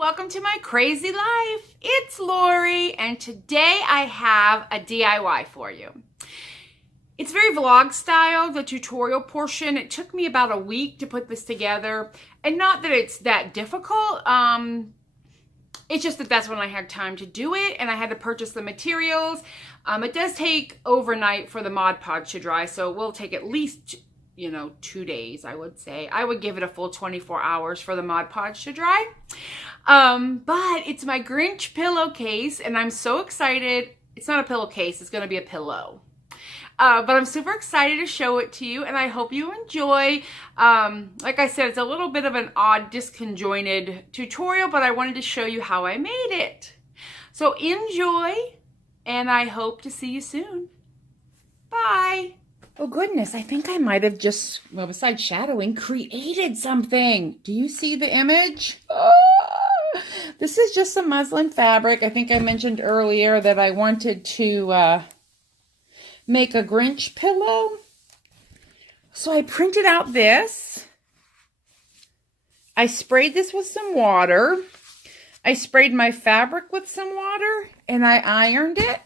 Welcome to my crazy life. It's Lori, and today I have a DIY for you. It's very vlog style, the tutorial portion. It took me about a week to put this together, and not that it's that difficult. It's just that that's when I had time to do it, and I had to purchase the materials. It does take overnight for the Mod Podge to dry, so it will take at least 2 days, I would say. I would give it a full 24 hours for the Mod Podge to dry. But it's my Grinch pillowcase, and I'm so excited. It's not a pillowcase, it's going to be a pillow. But I'm super excited to show it to you, and I hope you enjoy. Like I said, it's a little bit of an odd, disconjointed tutorial, but I wanted to show you how I made it. So enjoy, and I hope to see you soon. Bye. Oh goodness, I think I might have just, well, besides shadowing, created something. Do you see the image? Oh, this is just some muslin fabric. I think I mentioned earlier that I wanted to make a Grinch pillow. So I printed out this. I sprayed this with some water. I sprayed my fabric with some water, and I ironed it.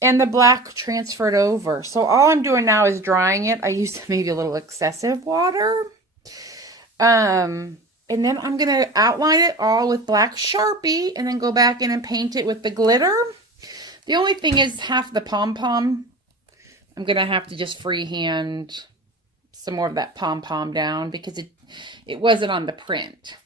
And the black transferred over. So all I'm doing now is drying it. I used maybe a little excessive water. And then I'm going to outline it all with black Sharpie and then go back in and paint it with the glitter. The only thing is half the pom-pom. I'm going to have to just freehand some more of that pom-pom down because it wasn't on the print.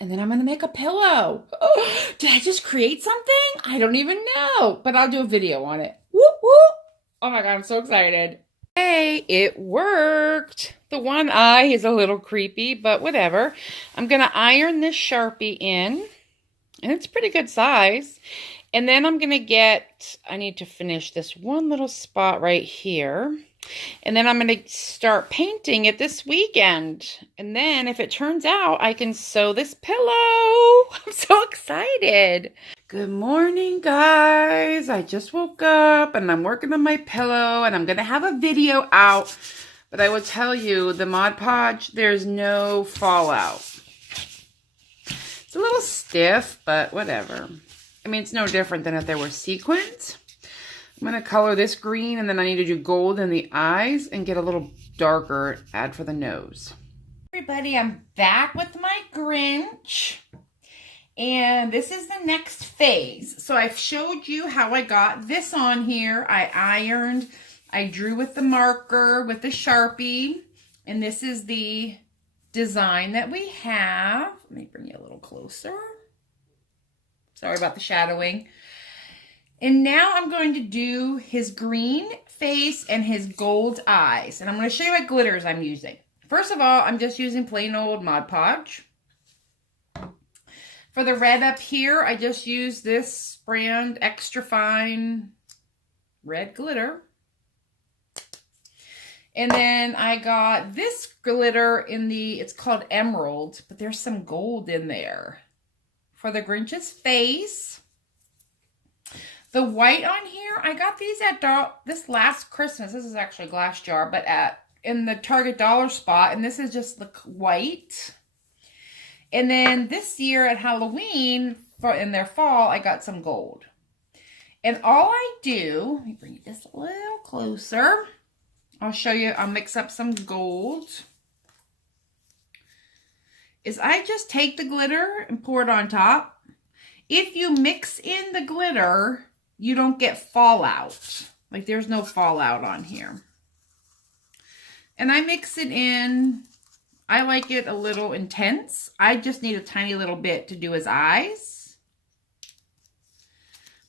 And then I'm going to make a pillow. Oh, did I just create something? I don't even know. But I'll do a video on it. Whoop, whoop. Oh my God, I'm so excited. Hey, it worked. The one eye is a little creepy, but whatever. I'm going to iron this Sharpie in. And it's pretty good size. And then I'm going to I need to finish this one little spot right here. And then I'm going to start painting it this weekend. And then if it turns out, I can sew this pillow. I'm so excited. Good morning, guys. I just woke up and I'm working on my pillow and I'm going to have a video out. But I will tell you, the Mod Podge, there's no fallout. It's a little stiff, but whatever. I mean, it's no different than if there were sequins. I'm going to color this green, and then I need to do gold in the eyes and get a little darker, add for the nose. Everybody, I'm back with my Grinch, and this is the next phase. So I've showed you how I got this on here. I ironed, I drew with the marker, with the Sharpie, and this is the design that we have. Let me bring you a little closer. Sorry about the shadowing. And now I'm going to do his green face and his gold eyes. And I'm going to show you what glitters I'm using. First of all, I'm just using plain old Mod Podge. For the red up here, I just used this brand extra fine red glitter. And then I got this glitter in it's called Emerald, but there's some gold in there. For the Grinch's face. The white on here, I got these at this last Christmas. This is actually a glass jar, but in the Target dollar spot. And this is just the white. And then this year at Halloween, in their fall, I got some gold. And all I do, let me bring it just a little closer. I'll show you, I'll mix up some gold. Is I just take the glitter and pour it on top. If you mix in the glitter, you don't get fallout. Like there's no fallout on here. And I mix it in. I like it a little intense. I just need a tiny little bit to do his eyes.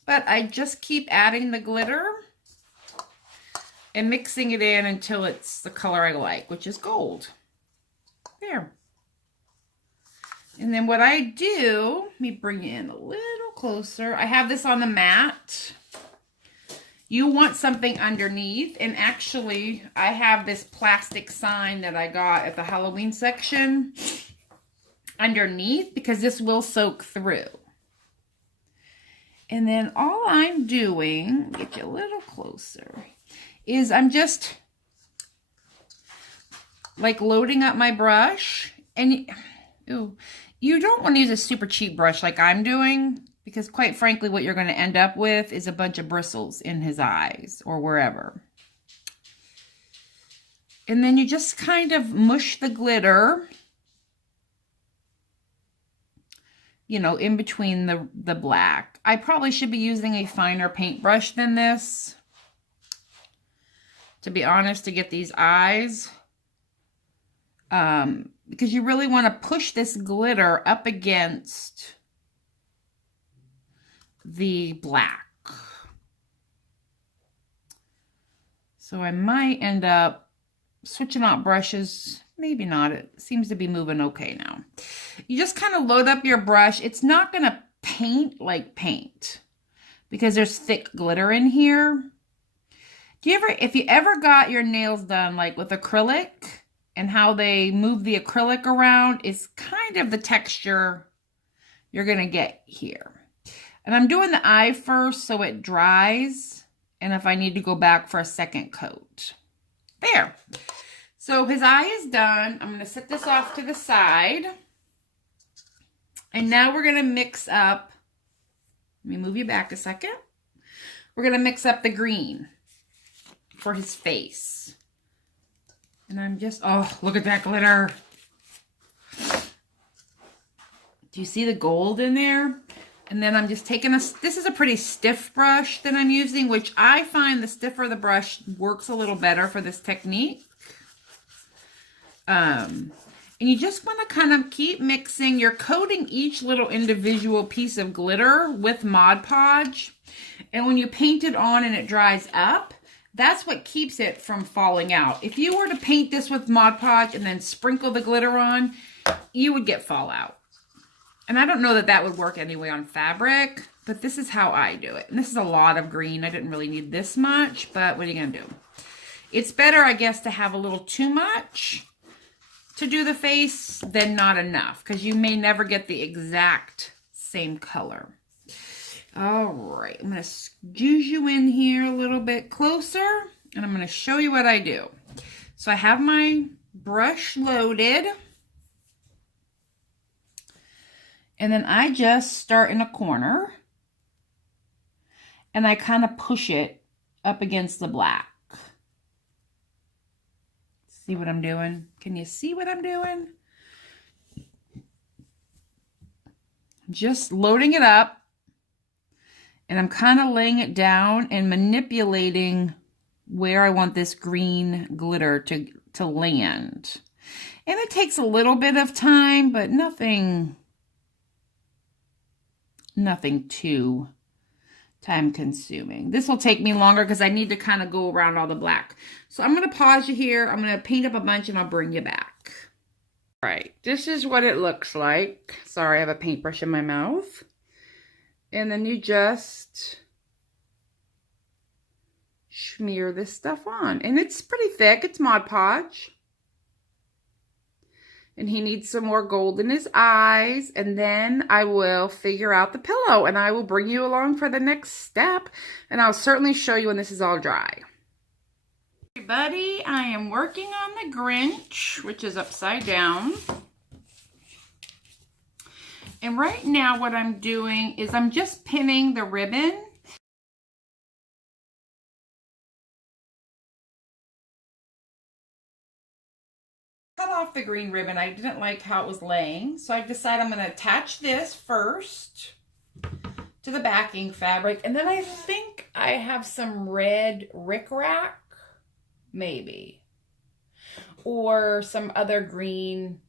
But I just keep adding the glitter and mixing it in until it's the color I like, which is gold. There. And then what I do, let me bring it in a little closer. I have this on the mat. You want something underneath. And actually, I have this plastic sign that I got at the Halloween section underneath because this will soak through. And then all I'm doing, get you a little closer, is I'm just like loading up my brush. And ooh, You don't want to use a super cheap brush like I'm doing, because quite frankly, what you're going to end up with is a bunch of bristles in his eyes or wherever. And then you just kind of mush the glitter, you know, in between the black. I probably should be using a finer paintbrush than this, to be honest, to get these eyes. Because you really want to push this glitter up against the black. So I might end up switching out brushes. Maybe not. It seems to be moving okay now. You just kind of load up your brush. It's not going to paint like paint because there's thick glitter in here. If you ever got your nails done like with acrylic and how they move the acrylic around, is kind of the texture you're going to get here. And I'm doing the eye first so it dries, and if I need to go back for a second coat. There. So his eye is done. I'm going to set this off to the side. And now we're going to mix up, let me move you back a second. We're going to mix up the green for his face. And I'm just, oh, look at that glitter. Do you see the gold in there? And then I'm just taking this is a pretty stiff brush that I'm using, which I find the stiffer the brush works a little better for this technique. And you just want to kind of keep mixing. You're coating each little individual piece of glitter with Mod Podge. And when you paint it on and it dries up, that's what keeps it from falling out. If you were to paint this with Mod Podge and then sprinkle the glitter on, you would get fallout. And I don't know that that would work anyway on fabric, but this is how I do it. And this is a lot of green. I didn't really need this much, but what are you going to do? It's better, I guess, to have a little too much to do the face than not enough, because you may never get the exact same color. All right, I'm going to squeeze you in here a little bit closer, and I'm going to show you what I do. So I have my brush loaded, and then I just start in a corner, and I kind of push it up against the black. See what I'm doing? Can you see what I'm doing? Just loading it up. And I'm kind of laying it down and manipulating where I want this green glitter to land. And it takes a little bit of time, but nothing too time consuming. This will take me longer because I need to kind of go around all the black. So I'm going to pause you here. I'm going to paint up a bunch and I'll bring you back. All right, this is what it looks like. Sorry, I have a paintbrush in my mouth. And then you just smear this stuff on. And it's pretty thick. It's Mod Podge. And he needs some more gold in his eyes. And then I will figure out the pillow. And I will bring you along for the next step. And I'll certainly show you when this is all dry. Everybody, I am working on the Grinch, which is upside down. And right now what I'm doing is I'm just pinning the ribbon. Cut off the green ribbon. I didn't like how it was laying, so I decided I'm going to attach this first to the backing fabric. And then I think I have some red rickrack, maybe, or some other green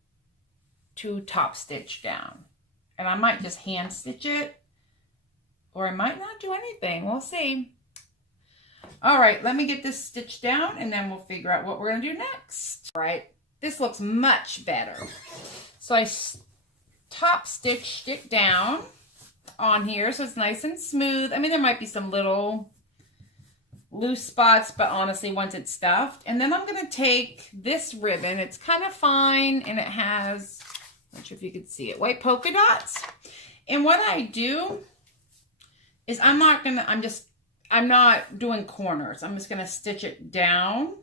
to top stitch down. And I might just hand stitch it, or I might not do anything. We'll see. All right, let me get this stitched down and then we'll figure out what we're gonna do next. All right, this looks much better. So I top stitched it down on here so it's nice and smooth. I mean, there might be some little loose spots, but honestly, once it's stuffed. And then I'm gonna take this ribbon. It's kind of fine and it has, I'm not sure if you could see it, white polka dots. And what I do is I'm not doing corners. I'm just gonna stitch it down.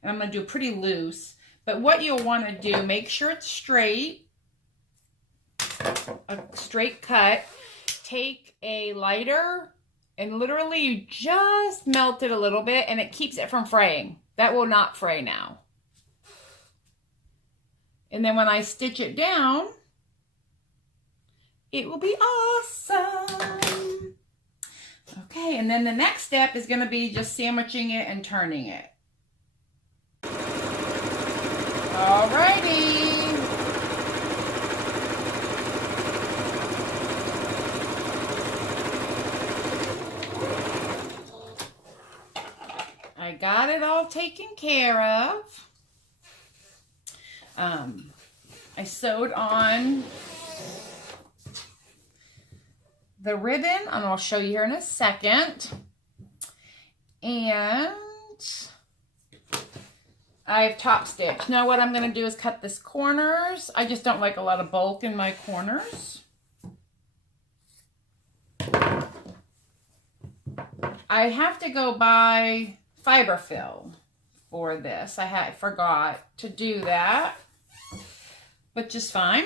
And I'm gonna do it pretty loose. But what you'll wanna do, make sure it's straight. a straight cut, take a lighter and literally you just melt it a little bit and it keeps it from fraying. That will not fray now. And then when I stitch it down, it will be awesome. Okay, and then the next step is going to be just sandwiching it and turning it. Alrighty. I got it all taken care of. I sewed on the ribbon, and I'll show you here in a second. And I have top stitch. Now what I'm going to do is cut this corners. I just don't like a lot of bulk in my corners. I have to go buy fiber fill for this. I forgot to do that, but just fine.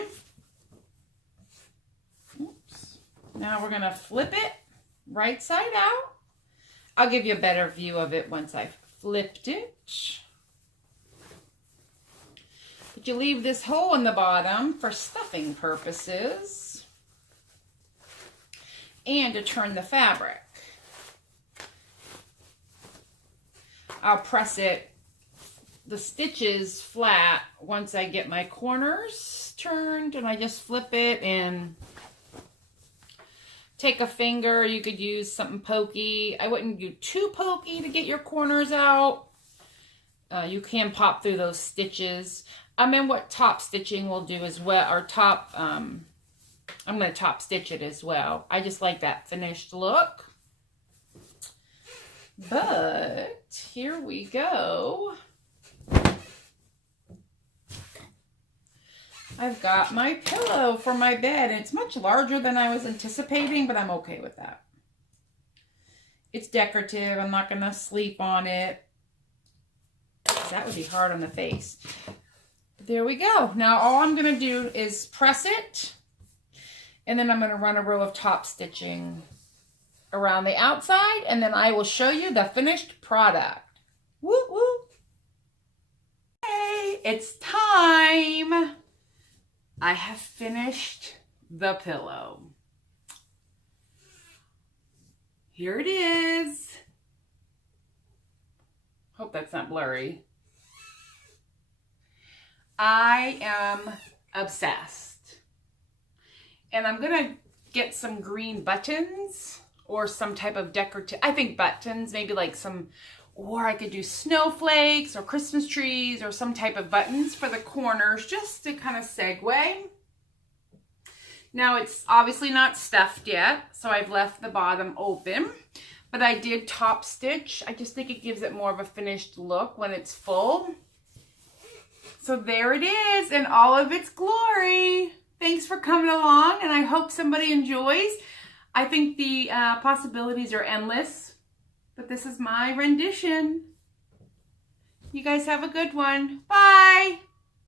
Oops. Now we're going to flip it right side out. I'll give you a better view of it once I've flipped it. But you leave this hole in the bottom for stuffing purposes and to turn the fabric. I'll press it, the stitches flat once I get my corners turned, and I just flip it and take a finger. You could use something pokey. I wouldn't do too pokey to get your corners out. You can pop through those stitches. And what top stitching will do as well, or top, I'm going to top stitch it as well. I just like that finished look. But here we go. I've got my pillow for my bed. It's much larger than I was anticipating, but I'm okay with that. It's decorative. I'm not going to sleep on it. That would be hard on the face. But there we go. Now all I'm going to do is press it, and then I'm going to run a row of top stitching around the outside, and then I will show you the finished product. Woo woo! Hey, it's time! I have finished the pillow. Here it is. Hope that's not blurry. I am obsessed. And I'm gonna get some green buttons or some type of decorative, I think buttons, maybe like some, or I could do snowflakes or Christmas trees or some type of buttons for the corners just to kind of segue. Now it's obviously not stuffed yet, so I've left the bottom open, but I did top stitch. I just think it gives it more of a finished look when it's full. So there it is in all of its glory. Thanks for coming along, and I hope somebody enjoys. I think the possibilities are endless, but this is my rendition. You guys have a good one. Bye.